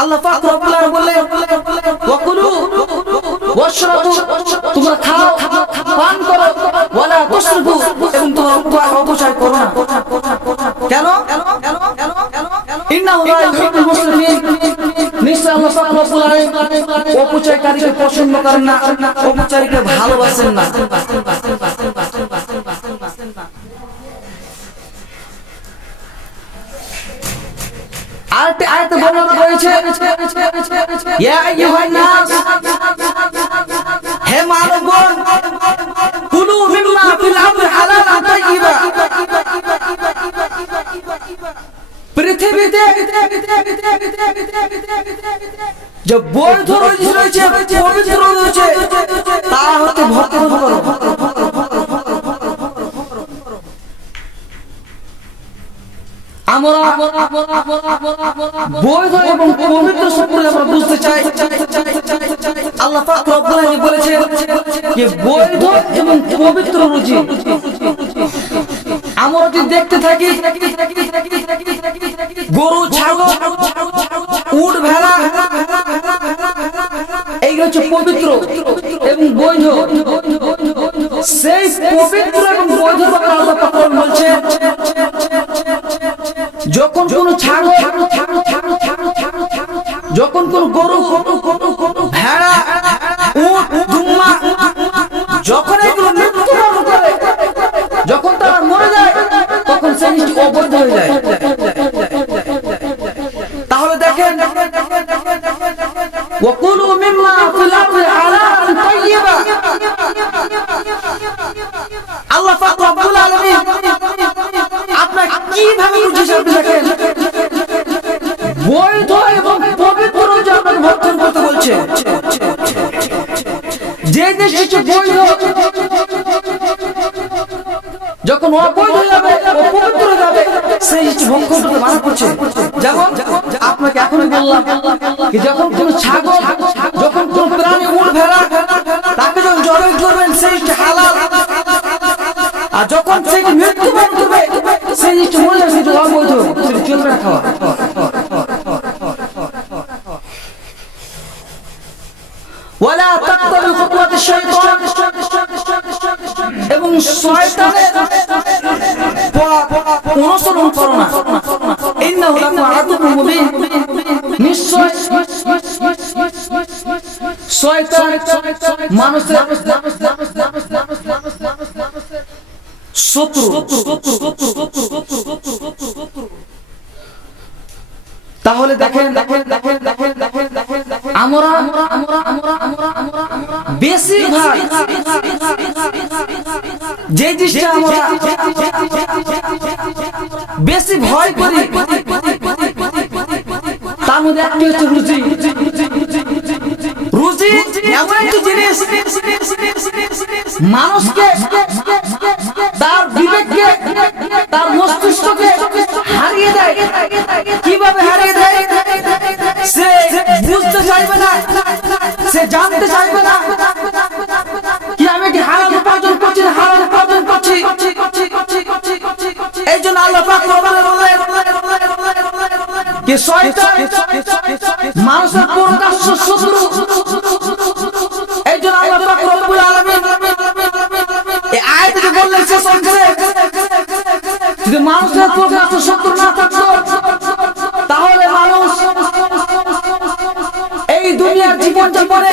আল্লাহ পাক রব্বুল বললেন, ওয়াকুলু, ওয়াশরাবু, তোমরা খাও, পান করো, ওয়ালা তুসরিফু এবং তোমরা অপচয় করো না। কেন? ইন্নাহু লা ইউহিব্বুল মুসলিমিন। নিশ্চয় আল্লাহ পাক রব্বুল অপচয়কারীকে পছন্দ করেন না অপচয়কে ভালোবাসেন না। আরেকটি আয়াতে বর্ণনা রয়েছে ইয়া আইয়ুহান নাস হে মানবগণ কুলু মিম্মা ফিল আরদি হালালান তাইয়্যিবা পৃথিবীতে যে বৈধ রয়েছে পবিত্র রয়েছে তা হতে ভক্ষণ বৈধ এবং পবিত্র সম্পর্কে আমরা বুঝতে চাই। আল্লাহ পাক রব্বুল আলামিন বলেছেন যে বৈধ এবং পবিত্র রুজি। আমরা যদি দেখতে থাকি, গরু, ছাগল, উট, ভেড়া, এইগুলো হচ্ছে পবিত্র এবং বৈধ। সেই পবিত্র এবং বৈধ কোন গরু ভেড়া উট দুম্মা যখন এগুলো মৃত্যুবরণ করে যখন তারা মরে যায় তখন সেই জিনিসটি অবৈধ হয়ে যায় তাহলে দেখেন وكلوا مما في الأرض حلالا طيبا আল্লাহ পাক রব্বুল আলামিন আপনার কিভাবে রুজি সামনে দেখেন বলছে যে দেশ হচ্ছে বৈধ যখন অবৈধ যাবে অপবিত্র যাবে, সেই হচ্ছে ভক্ষণ করতে মানা করছে। যেমন আপনাকে এখনই বললাম কি, যখন কোন ছাগল, যখন কোন প্রাণী উড় ভেড়া তাকে যখন জবাই করবেন, সেই হচ্ছে হালাল। আর যখন সেই মৃত্যুবরণ করবে, সেই জিনিসটা যাবে সেটা অবৈধ সেটা চলবে না খাওয়া। ওয়ালা তাত্তাবি খুতুওয়াতিশ শাইতান এবং শয়তানের পথ অনুসরণ করো না ইন্নাহু লাকুম আদুউম মুবিন নিশ্চয় শয়তান মানুষের তাহলে দেখেন দেখেন দেখেন দেখেন দেখেন দেখেন আমরা আমরা আমরা আমরা বেশিরভাগ যে জিনিসটা আমরা বেশি ভয় করি, তার মধ্যে একটি হচ্ছে রুচি। রুচি এমন একটি জিনিস, মানুষকে তার বিবেককে, তার মস্তিষ্ককে হারিয়ে দেয়। কীভাবে হারিয়ে জানতে চাইবে না। কি আমি কি হারাল উপার্জন করছি না হারাল উপার্জন করছি। এই জন্য আল্লাহ পাক কোরআনে বললেন কি শয়তান, মানুষের প্রকাশ্য শত্রু। এই জন্য আল্লাহ পাক রব্বুল আলামিন এই আয়াতকে বললেন শেষ অংশে যদি মানুষের প্রকাশ্য শত্রু না থাকতো দুনিয়ার জীবন যাপনে